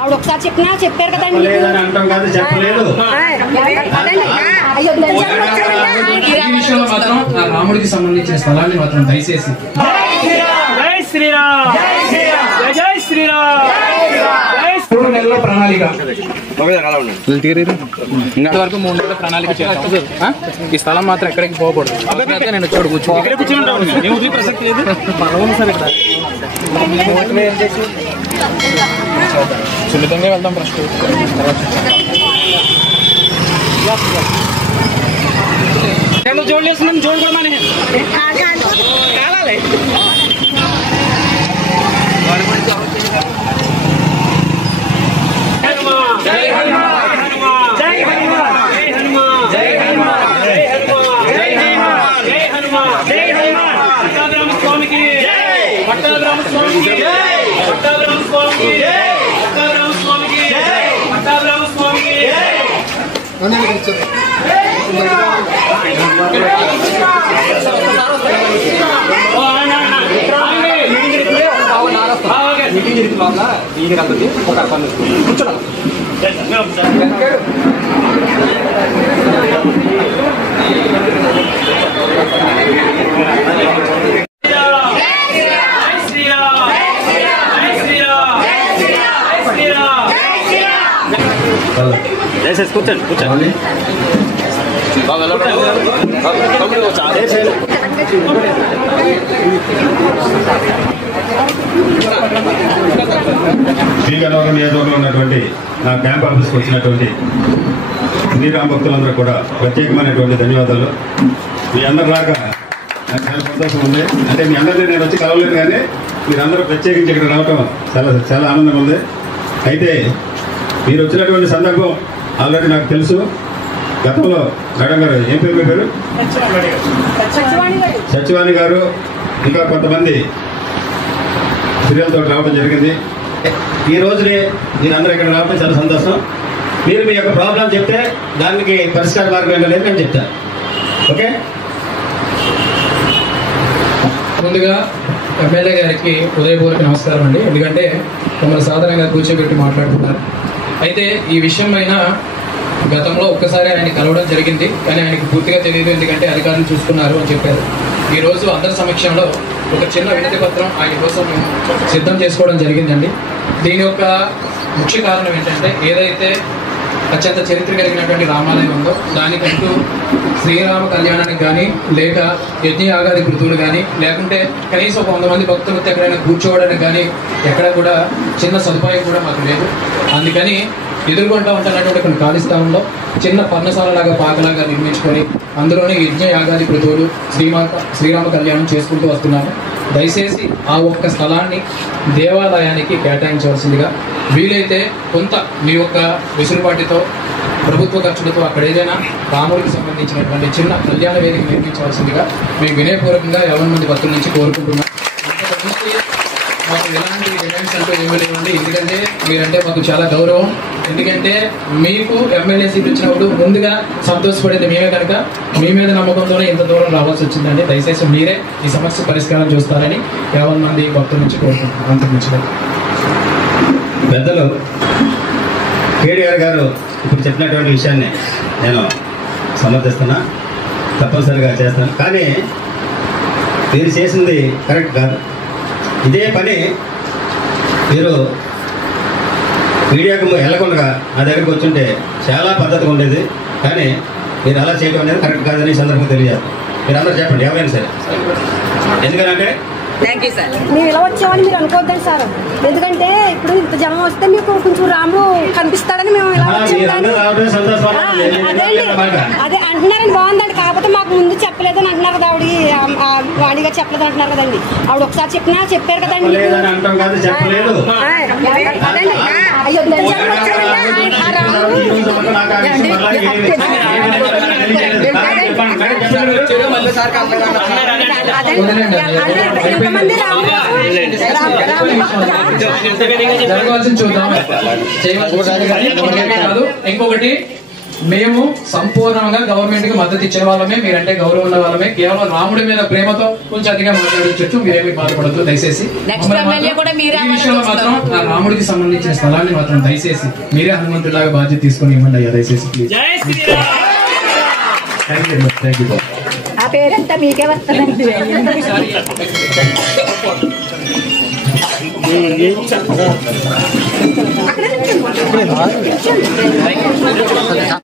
ఆవిడ ఒకసారి చెప్పినా చెప్పారు కదండి. రాముడికి సంబంధించిన స్థలాన్ని మాత్రం దయచేసి జై శ్రీరామ్, జై శ్రీరామ్. 3 నెలల ప్రణాళిక ఇంతవరకు 3 నెలల ప్రణాళిక చేస్తాం. ఈ స్థలం మాత్రం ఎక్కడికి పోకూడదు. నేను చోటు సున్నితంగా వెళ్దాం. ఫస్ట్ జోడు చేస్తున్నాం. జోడు కూడా మన కూర్చోండి కూర్చోండి. శ్రీకాకుళం నియోజకవర్గంలో ఉన్నటువంటి నా క్యాంప్ ఆఫీస్కి వచ్చినటువంటి శ్రీరామ్ భక్తులందరూ కూడా ప్రత్యేకమైనటువంటి ధన్యవాదాలు. మీ అందరి రాక నాకు చాలా సంతోషం ఉంది. అంటే మీ అందరినీ నేను వచ్చి కలవలేదు, కానీ మీరందరూ ప్రత్యేకించి ఇక్కడ రావటం చాలా చాలా ఆనందంగా ఉంది. అయితే మీరు వచ్చినటువంటి సందర్భం ఆల్రెడీ నాకు తెలుసు. గతంలో మేడం గారు, ఏం పేరు మీ పేరు? సత్యవాణి గారు, ఇంకా కొంతమంది స్త్రీలతో రావడం జరిగింది. ఈ రోజునే మీరందరూ ఇక్కడ రావడం చాలా సంతోషం. మీరు మీ యొక్క ప్రాబ్లం చెప్తే దానికి పరిష్కార మార్గం ఏంటనేది నేను చెప్తాను. ఓకే. ముందుగా ఎమ్మెల్యే గారికి ఉదయపూర్వక నమస్కారం అండి. ఎందుకంటే మమ్మల్ని సాధారణంగా కూర్చోబెట్టి మాట్లాడుతున్నారు. అయితే ఈ విషయం పైన గతంలో ఒక్కసారి ఆయన కలవడం జరిగింది, కానీ ఆయనకు పూర్తిగా తెలియదు. ఎందుకంటే అధికారులు చూసుకున్నారు అని చెప్పారు. ఈరోజు అందరి సమక్షంలో ఒక చిన్న వినతి పత్రం ఆయన కోసం మేము సిద్ధం చేసుకోవడం జరిగిందండి. దీని యొక్క ముఖ్య కారణం ఏంటంటే, ఏదైతే అత్యంత చరిత్ర కలిగినటువంటి రామాలయం ఉందో దానికంటూ శ్రీరామ కళ్యాణానికి కానీ, లేక యజ్ఞయాగాది కృతువులు కానీ, లేకుంటే కనీసం 100 మంది భక్తులతో ఎక్కడైనా కూర్చోవడానికి కానీ ఎక్కడ కూడా చిన్న సదుపాయం కూడా మాకు లేదు. అందుకని ఎదుర్కొంటూ ఉంటున్నటువంటి కొన్ని ఖాళీ స్థలంలో చిన్న పర్ణశాలలాగా పాకలాగా నిర్మించుకొని అందులోనే యజ్ఞయాగాది కృతువులు శ్రీరామ కళ్యాణం చేసుకుంటూ వస్తున్నాము. దయచేసి ఆ ఒక్క స్థలాన్ని దేవాలయానికి కేటాయించవలసిందిగా, వీలైతే కొంత మీ యొక్క వెసులుబాటుతో ప్రభుత్వ ఖర్చులతో అక్కడ ఏదైనా రాముడికి సంబంధించినటువంటి చిన్న కళ్యాణ వేదిక నిర్మించవలసిందిగా మేము వినయపూర్వకంగా 50 మంది భక్తుల నుంచి కోరుకుంటున్నాం. మాకు ఎలాంటి డిమాండ్స్ అంటూ ఏమీ లేవండి. ఎందుకంటే మీరంటే మాకు చాలా గౌరవం. ఎందుకంటే మీకు ఎమ్మెల్యే సీట్ వచ్చినప్పుడు ముందుగా సంతోషపడేది మేమే కనుక మీ మీద నమ్మకంతోనే ఇంత దూరం రావాల్సి వచ్చిందండి. దయచేసి మీరే ఈ సమస్య పరిష్కారం చూస్తారని 50 మంది భక్తుల నుంచి కోరుకుంటున్నాం. అంతకుమించిన పెద్దలు కేటీఆర్ గారు ఇప్పుడు చెప్పినటువంటి విషయాన్ని నేను సమర్థిస్తున్నా, తప్పనిసరిగా చేస్తాను. కానీ మీరు చేసింది కరెక్ట్ కాదు. ఇదే పని మీరు మీడియాకు వెళ్ళకుండా నా దగ్గరికి వచ్చుంటే చాలా పద్ధతిగా ఉండేది. కానీ మీరు అలా చేయడం అనేది కరెక్ట్ కాదని ఈ సందర్భంగా తెలియజేస్తాను. మీరు అందరూ చెప్పండి, ఎవరైనా సరే. ఎందుకంటే మేము ఇలా వచ్చామని మీరు అనుకోవద్దండి సార్. ఎందుకంటే ఇప్పుడు ఇంత జనం వస్తే మీకు కొంచెం రాముడు కనిపిస్తాడని మేము ఇలా వచ్చాము. అదే అంటున్నారని బాగుందండి. కాకపోతే మాకు ముందు చెప్పలేదని అంటున్నారు కదా. వాడిగా చెప్పలేదు అంటున్నారు కదండి. ఆవిడ ఒకసారి చెప్పినా చెప్పారు కదండి. జరగవలసింది చూద్దాం. ఇంకొకటి మేము సంపూర్ణంగా గవర్నమెంట్ కి మద్దతు ఇచ్చిన వాళ్ళమే, మీరంటే గౌరవం ఉన్న వాళ్ళమే. కేవలం రాముడి మీద ప్రేమతో కొంచెం అతిగా మాట్లాడించవచ్చు, మీరేమి బాధపడద్దు దయచేసి. ఈ విషయంలో మాత్రం ఆ రాముడికి సంబంధించిన స్థలాన్ని మాత్రం దయచేసి మీరే హనుమంతుడిలాగా బాధ్యత తీసుకొని ఇవ్వండి అయ్యా దయచేసి ప్లీజ్. Thank you. ఆ పేరంతా మీకే వస్తుందండి. అక్కడ